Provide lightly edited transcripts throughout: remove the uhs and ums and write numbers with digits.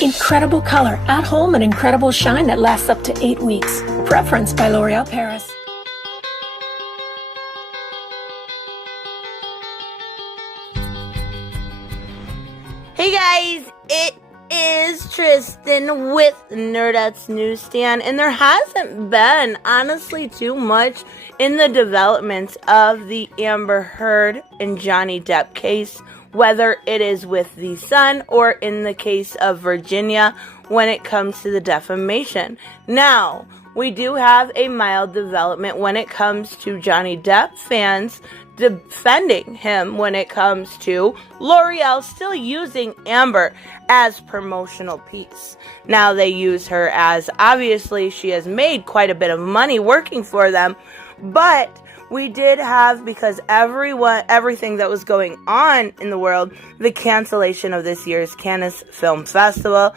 Incredible color, at home, and incredible shine that lasts up to 8 weeks. Preference by L'Oreal Paris. Hey guys, it is Tristan with Nerdette's Newsstand, and there hasn't been, honestly, too much in the developments of the Amber Heard and Johnny Depp case, whether it is with the Sun or in the case of Virginia when it comes to the defamation. Now, we do have a mild development when it comes to Johnny Depp fans defending him when it comes to Loreal still using Amber as promotional piece. Now they use her as, obviously she has made quite a bit of money working for them, but we did have, because everything that was going on in the world, the cancellation of this year's Cannes Film Festival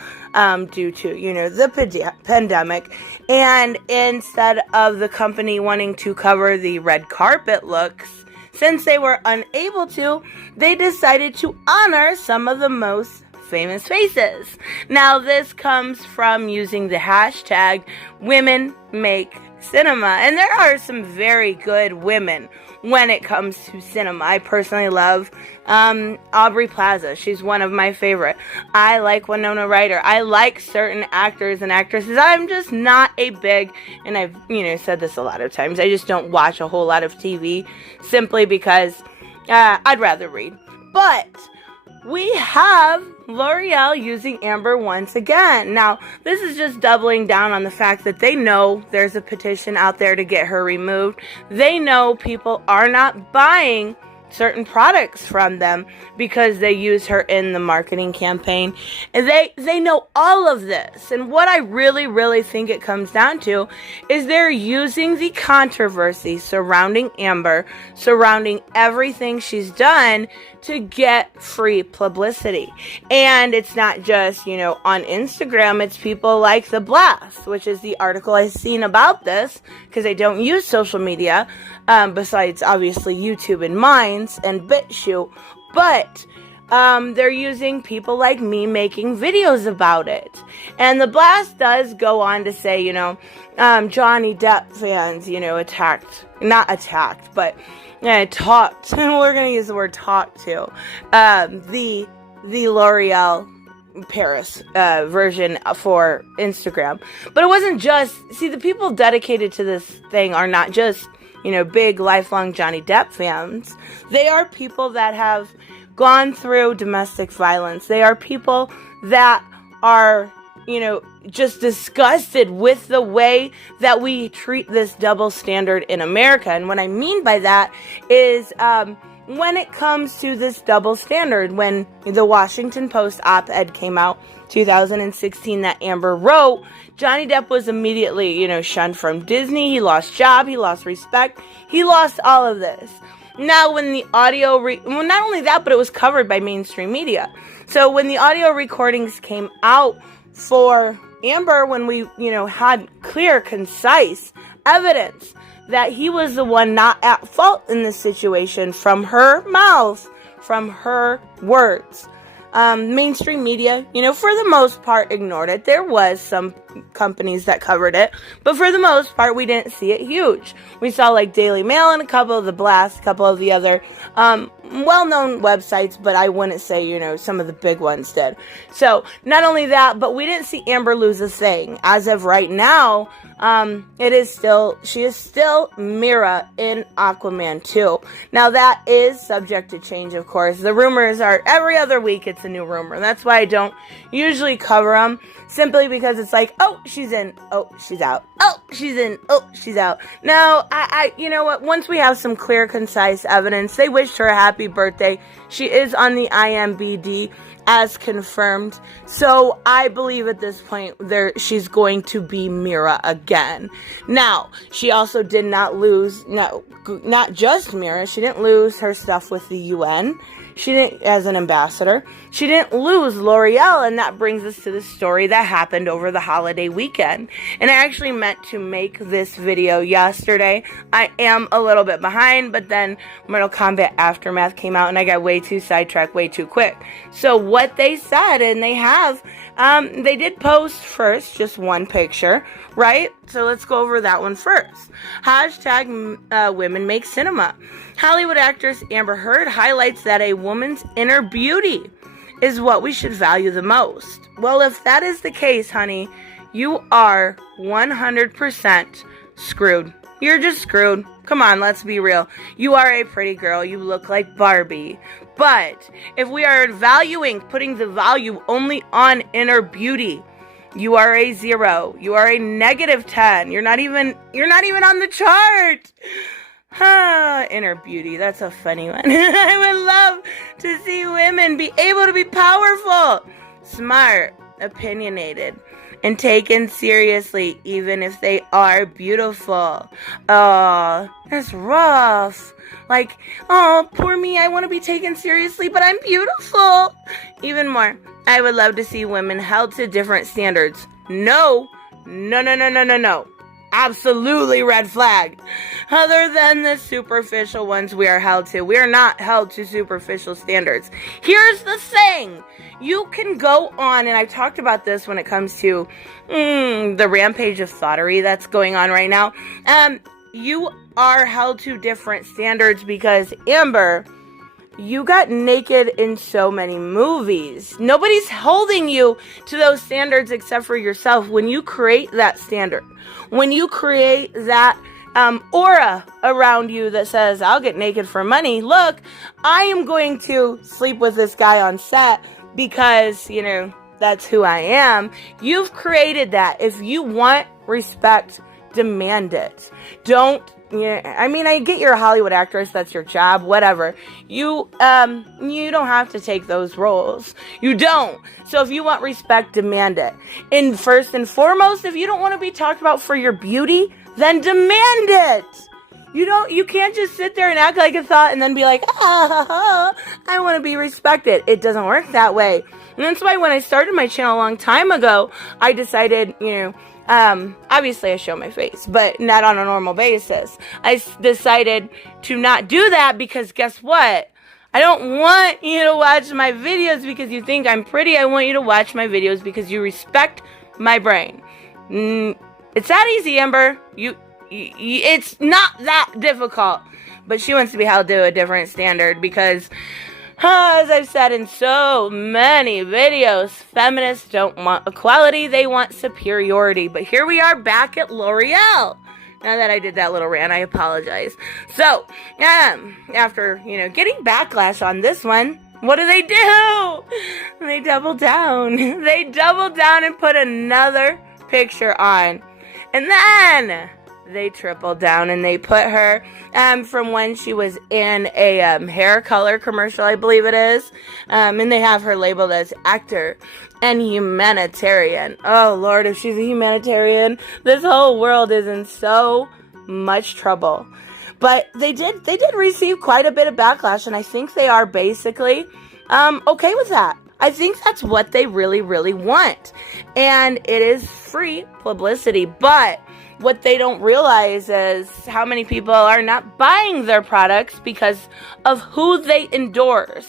due to, the pandemic. And instead of the company wanting to cover the red carpet looks, since they were unable to, they decided to honor some of the most famous faces. Now, this comes from using the hashtag Women Make Cinema, and there are some very good women when it comes to cinema. I personally love Aubrey Plaza. She's one of my favorite. I like Winona Ryder. I like certain actors and actresses. I'm just not a big, and I've said this a lot of times, I just don't watch a whole lot of TV simply because I'd rather read. But we have L'Oreal using Amber once again. Now, this is just doubling down on the fact that they know there's a petition out there to get her removed. They know people are not buying certain products from them because they use her in the marketing campaign. And they know all of this. And what I really think it comes down to is they're using the controversy surrounding Amber, surrounding everything she's done, to get free publicity. And it's not just, on Instagram, it's people like The Blast, which is the article I've seen about this, because I don't use social media, besides obviously YouTube and Minds and BitChute, but they're using people like me making videos about it. And The Blast does go on to say, Johnny Depp fans, talked, we're going to use the word talk to, the L'Oreal Paris version for Instagram. But it wasn't just, the people dedicated to this thing are not just, big lifelong Johnny Depp fans. They are people that have gone through domestic violence. They are people that are, just disgusted with the way that we treat this double standard in America. And what I mean by that is, when it comes to this double standard, when the Washington Post op-ed came out, 2016, that Amber wrote, Johnny Depp was immediately, shunned from Disney. He lost job, he lost respect, he lost all of this. Now, when the audio, not only that, but it was covered by mainstream media. So when the audio recordings came out for Amber, when we, had clear, concise evidence that he was the one not at fault in this situation, from her mouth, from her words, mainstream media, for the most part ignored it. There was some companies that covered it, but for the most part, we didn't see it huge. We saw like Daily Mail and a couple of The Blast, a couple of the other well-known websites, but I wouldn't say, some of the big ones did. So, not only that, but we didn't see Amber lose a thing. As of right now, she is still Mira in Aquaman 2. Now, that is subject to change, of course. The rumors are, every other week it's a new rumor. That's why I don't usually cover them, simply because it's like, oh, she's in, oh, she's out, oh, she's in, oh, she's out. Now, you know what, once we have some clear, concise evidence, they wished her a happy birthday. She is on the IMDb as confirmed. So I believe at this point she's going to be Mira again. Now, she also did not lose, not just Mira, she didn't lose her stuff with the UN. She didn't, as an ambassador, she didn't lose L'Oreal, and that brings us to the story that happened over the holiday weekend. And I actually meant to make this video yesterday. I am a little bit behind, but then Mortal Kombat Aftermath came out, and I got way too sidetracked way too quick. So what they said, and they have They did post first just one picture, right? So let's go over that one first. Hashtag women make cinema. Hollywood actress Amber Heard highlights that a woman's inner beauty is what we should value the most. Well, if that is the case, honey, you are 100% screwed. You're just screwed. Come on, let's be real. You are a pretty girl. You look like Barbie. But if we are putting the value only on inner beauty, you are a 0. You are a -10. You're not even on the chart. Inner beauty. That's a funny one. I would love to see women be able to be powerful, smart, opinionated, and taken seriously, even if they are beautiful. Oh, that's rough. Like, oh, poor me, I want to be taken seriously, but I'm beautiful. Even more, I would love to see women held to different standards. No. Absolutely red flag. Other than the superficial ones we are held to. We are not held to superficial standards. Here's the thing. You can go on, and I've talked about this when it comes to the rampage of thoughtery that's going on right now. You are held to different standards because, Amber, you got naked in so many movies. Nobody's holding you to those standards except for yourself. When you create that standard, when you create that aura around you that says, I'll get naked for money. Look, I am going to sleep with this guy on set because, that's who I am. You've created that. If you want respect, demand it. I get you're a Hollywood actress, that's your job, whatever. You don't have to take those roles. You don't. So if you want respect, demand it. And first and foremost, if you don't want to be talked about for your beauty, then demand it. You can't just sit there and act like a thought and then be like, I want to be respected. It doesn't work that way. And that's why when I started my channel a long time ago, I decided, obviously I show my face, but not on a normal basis. I decided to not do that because guess what? I don't want you to watch my videos because you think I'm pretty. I want you to watch my videos because you respect my brain. It's that easy, Amber. It's not that difficult. But she wants to be held to a different standard because, as I've said in so many videos, feminists don't want equality, they want superiority. But here we are back at Loreal. Now that I did that little rant, I apologize. So, after, getting backlash on this one, what do? They double down. They double down and put another picture on. And then they tripled down and they put her from when she was in a hair color commercial, I believe it is. And they have her labeled as actor and humanitarian. Oh, Lord, if she's a humanitarian, this whole world is in so much trouble. But they did receive quite a bit of backlash, and I think they are basically okay with that. I think that's what they really, really want. And it is free publicity, but what they don't realize is how many people are not buying their products because of who they endorse.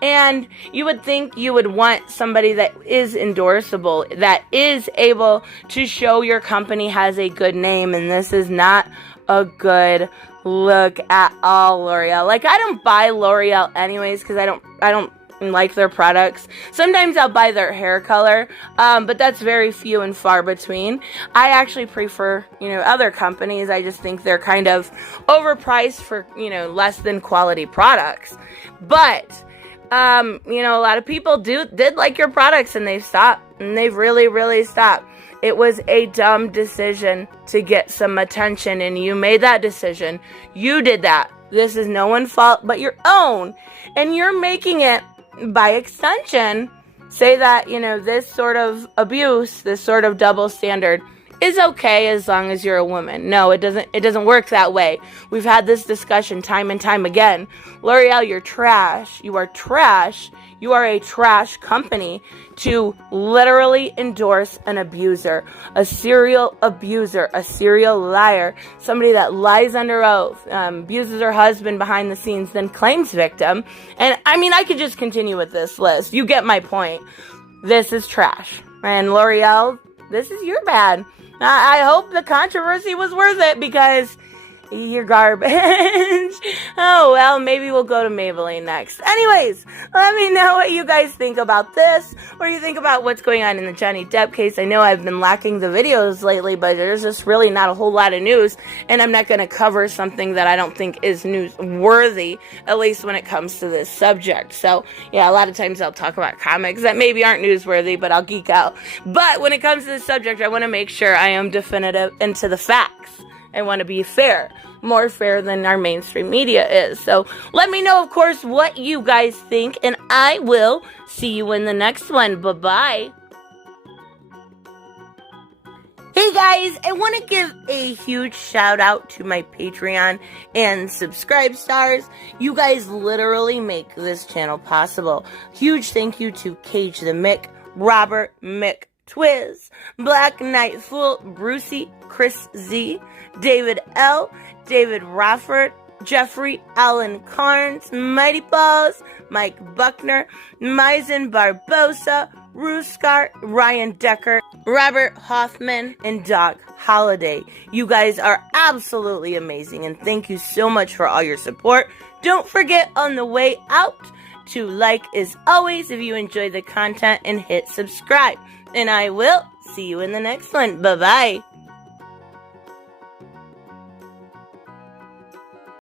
And you would think you would want somebody that is endorsable, that is able to show your company has a good name, and this is not a good look at all, L'Oreal. Like, I don't buy L'Oreal anyways because I don't like their products. Sometimes I'll buy their hair color, but that's very few and far between. I actually prefer, other companies. I just think they're kind of overpriced for, less than quality products. But, a lot of people did like your products and they've stopped, and they've really, really stopped. It was a dumb decision to get some attention, and you made that decision. You did that. This is no one's fault but your own, and you're making it, by extension, say that, this sort of abuse, this sort of double standard is okay as long as you're a woman. No, it doesn't work that way. We've had this discussion time and time again. L'Oreal, you're trash. You are trash. You are a trash company to literally endorse an abuser, a serial abuser, a serial liar, somebody that lies under oath, abuses her husband behind the scenes, then claims victim. And I could just continue with this list. You get my point. This is trash. And Loreal, this is your bad. I hope the controversy was worth it, because you're garbage. Oh, well, maybe we'll go to Maybelline next. Anyways, let me know what you guys think about this, or you think about what's going on in the Johnny Depp case. I know I've been lacking the videos lately, but there's just really not a whole lot of news, and I'm not going to cover something that I don't think is newsworthy, at least when it comes to this subject. So, yeah, a lot of times I'll talk about comics that maybe aren't newsworthy, but I'll geek out. But when it comes to this subject, I want to make sure I am definitive into the facts. I want to be fair, more fair than our mainstream media is. So let me know, of course, what you guys think, and I will see you in the next one. Bye-bye. Hey guys, I want to give a huge shout out to my Patreon and subscribe stars. You guys literally make this channel possible. Huge thank you to Cage the Mick, Robert Mick Twiz, Black Knight Fool, Brucey, Chris Z, David L, David Rafford, Jeffrey Allen Carnes, Mighty Balls, Mike Buckner, Maizen Barbosa, Ruskar, Ryan Decker, Robert Hoffman, and Doc Holliday. You guys are absolutely amazing, and thank you so much for all your support. Don't forget on the way out to like as always if you enjoy the content, and hit subscribe. And I will see you in the next one. Bye-bye.